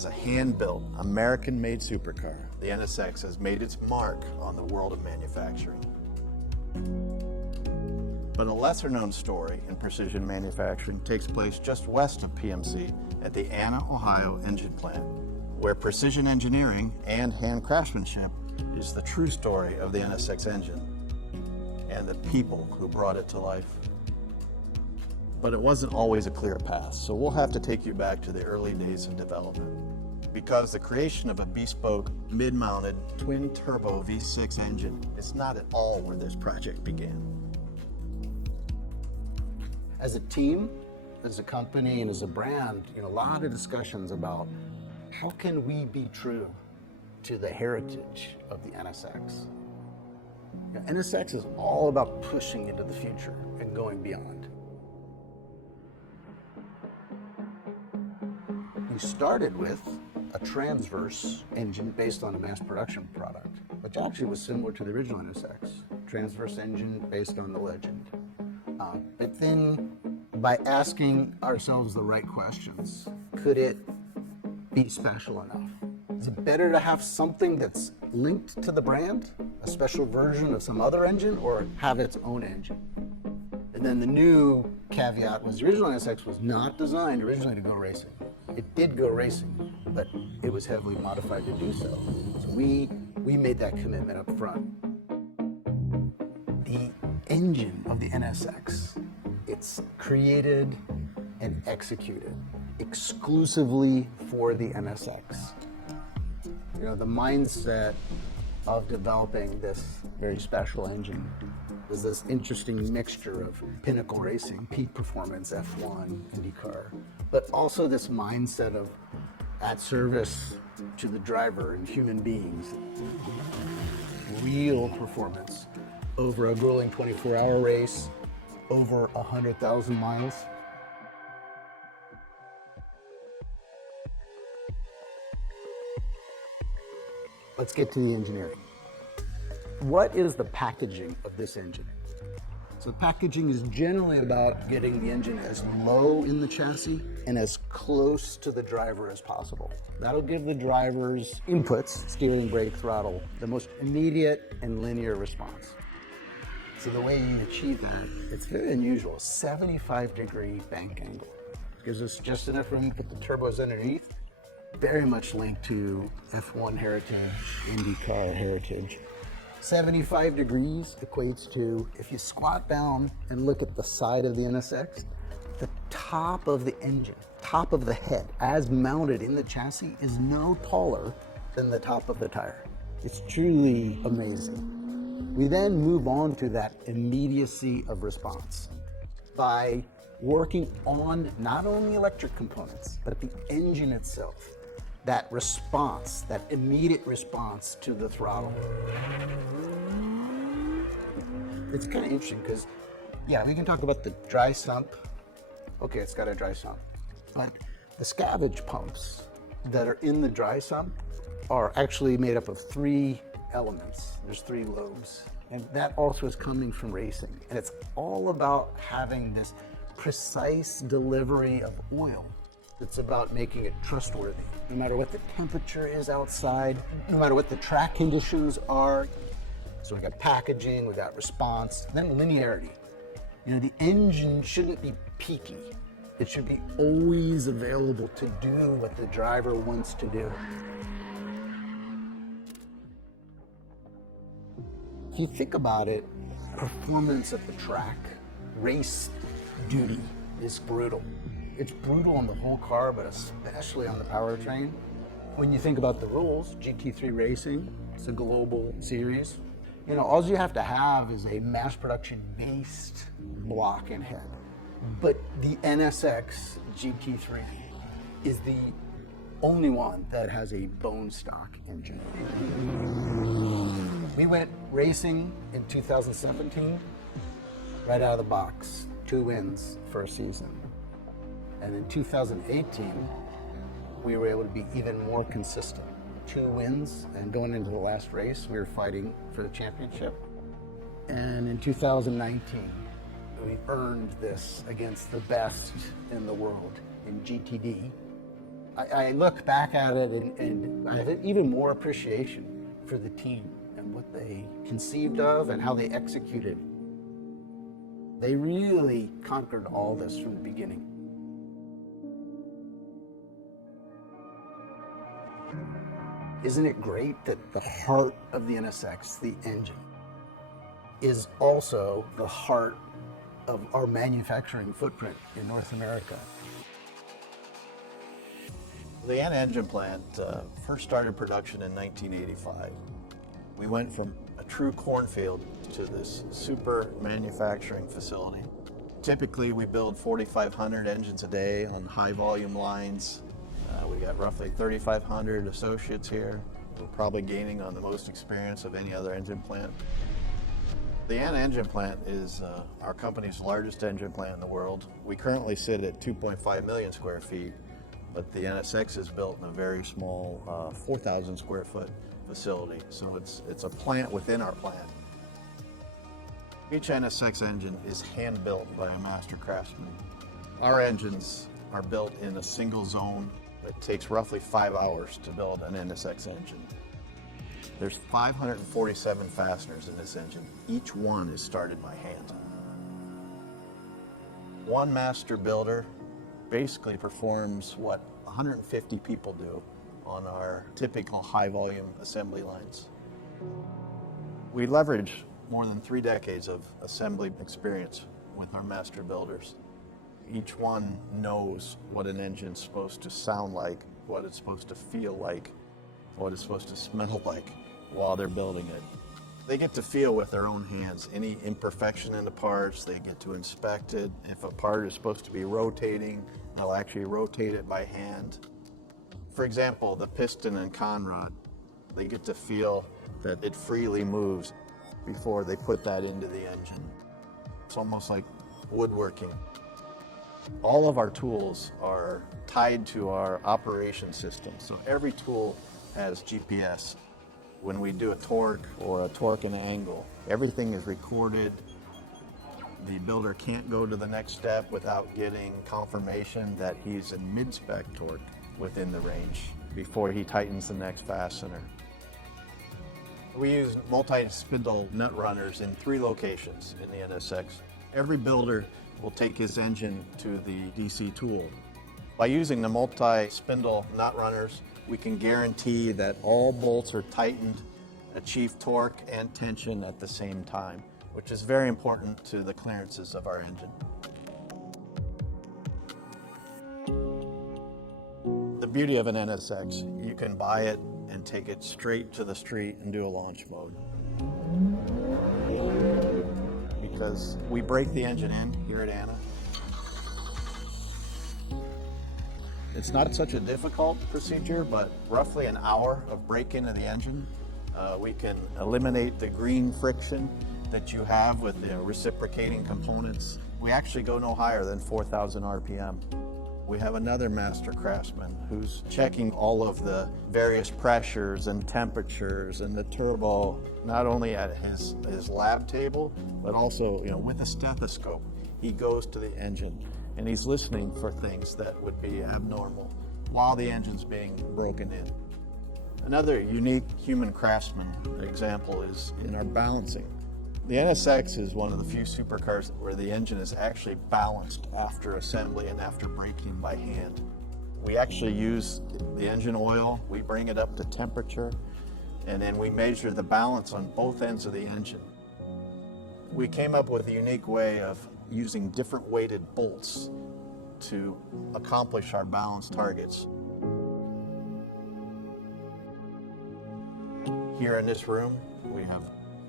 As a hand-built, American-made supercar, the NSX has made its mark on the world of manufacturing. But a lesser-known story in precision manufacturing takes place just west of PMC at the Anna, Ohio engine plant, where precision engineering and hand craftsmanship is the true story of the NSX engine and the people who brought it to life. But it wasn't always a clear path, so we'll have to take you back to the early days of development, because the creation of a bespoke, mid-mounted, twin-turbo V6 engine is not at all where this project began. As a team, as a company, and as a brand, a lot of discussions about how can we be true to the heritage of the NSX. NSX is all about pushing into the future and going beyond. We started with a transverse engine based on a mass production product, which actually was similar to the original NSX. Transverse engine based on the Legend. But then, by asking ourselves the right questions, could it be special enough? Is it better to have something that's linked to the brand, a special version of some other engine, or have its own engine? And then the new caveat was the original NSX was not designed originally to go racing. It did go racing, but it was heavily modified to do so. So we made that commitment up front. The engine of the NSX, it's created and executed exclusively for the NSX. The mindset of developing this very special engine was this interesting mixture of pinnacle racing, peak performance, F1, IndyCar, but also this mindset of at service to the driver and human beings. Real performance over a grueling 24-hour race, over 100,000 miles. Let's get to the engineering. What is the packaging of this engine? So packaging is generally about getting the engine as low in the chassis and as close to the driver as possible. That'll give the driver's inputs, steering, brake, throttle, the most immediate and linear response. So the way you achieve that, it's very unusual, 75-degree bank angle. Gives us just enough room to put the turbos underneath, very much linked to F1 heritage, IndyCar heritage. 75 degrees equates to, if you squat down and look at the side of the NSX, the top of the engine, top of the head, as mounted in the chassis, is no taller than the top of the tire. It's truly amazing. We then move on to that immediacy of response by working on not only electric components, but the engine itself. That response, that immediate response to the throttle. It's kind of interesting because, we can talk about the dry sump. Okay, it's got a dry sump. But the scavenge pumps that are in the dry sump are actually made up of 3 elements. There's 3 lobes. And that also is coming from racing. And it's all about having this precise delivery of oil. It's about making it trustworthy. No matter what the temperature is outside, no matter what the track conditions are. So we got packaging, we got response, then linearity. The engine shouldn't be peaky. It should be always available to do what the driver wants to do. If you think about it, performance at the track, race duty is brutal. It's brutal on the whole car, but especially on the powertrain. When you think about the rules, GT3 Racing, it's a global series. All you have to have is a mass production based block and head. But the NSX GT3 is the only one that has a bone stock engine. We went racing in 2017, right out of the box, 2 wins for a season. And in 2018, we were able to be even more consistent. 2 wins, and going into the last race, we were fighting for the championship. And in 2019, we earned this against the best in the world in GTD. I look back at it and I have even more appreciation for the team and what they conceived of and how they executed. They really conquered all this from the beginning. Isn't it great that the heart of the NSX, the engine, is also the heart of our manufacturing footprint in North America? The ANA engine plant first started production in 1985. We went from a true cornfield to this super manufacturing facility. Typically, we build 4,500 engines a day on high volume lines. We got roughly 3,500 associates here. We're probably gaining on the most experience of any other engine plant. The ANA engine plant is our company's largest engine plant in the world. We currently sit at 2.5 million square feet, but the NSX is built in a very small 4,000 square foot facility. So it's a plant within our plant. Each NSX engine is hand built by a master craftsman. Our engines are built in a single zone. It takes roughly 5 hours to build an NSX engine. There's 547 fasteners in this engine. Each one is started by hand. One master builder basically performs what 150 people do on our typical high volume assembly lines. We leverage more than 3 decades of assembly experience with our master builders. Each one knows what an engine's supposed to sound like, what it's supposed to feel like, what it's supposed to smell like while they're building it. They get to feel with their own hands any imperfection in the parts. They get to inspect it. If a part is supposed to be rotating, they'll actually rotate it by hand. For example, the piston and conrod, they get to feel that it freely moves before they put that into the engine. It's almost like woodworking. All of our tools are tied to our operation system. So every tool has GPS. When we do a torque or a torque and angle, everything is recorded. The builder can't go to the next step without getting confirmation that he's in mid-spec torque within the range before he tightens the next fastener. We use multi-spindle nut runners in 3 locations in the NSX. Every builder will take his engine to the DC tool. By using the multi-spindle nut runners, we can guarantee that all bolts are tightened, achieve torque and tension at the same time, which is very important to the clearances of our engine. The beauty of an NSX, you can buy it and take it straight to the street and do a launch mode. Because we break the engine in here at ANA. It's not such a difficult procedure, but roughly an hour of break-in of the engine. We can eliminate the green friction that you have with the reciprocating components. We actually go no higher than 4,000 RPM. We have another master craftsman who's checking all of the various pressures and temperatures and the turbo, not only at his lab table, but also, with a stethoscope. He goes to the engine and he's listening for things that would be abnormal while the engine's being broken in. Another unique human craftsman example is in our balancing. The NSX is one of the few supercars where the engine is actually balanced after assembly and after braking by hand. We actually use the engine oil, we bring it up to temperature, and then we measure the balance on both ends of the engine. We came up with a unique way of using different weighted bolts to accomplish our balance targets. Here in this room, we have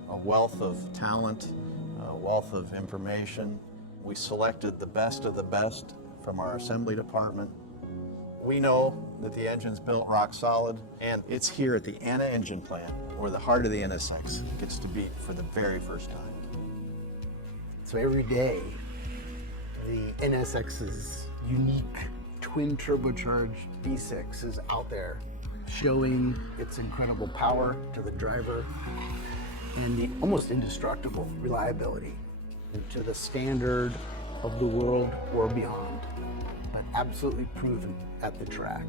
a wealth of talent, a wealth of information. We selected the best of the best from our assembly department. We know that the engine's built rock solid, and it's here at the ANA engine plant where the heart of the NSX gets to beat for the very first time. So every day, the NSX's unique twin turbocharged V6 is out there showing its incredible power to the driver and the almost indestructible reliability to the standard of the world or beyond. But absolutely proven at the track.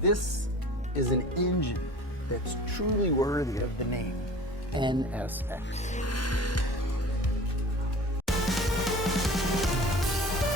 This is an engine that's truly worthy of the name NSX.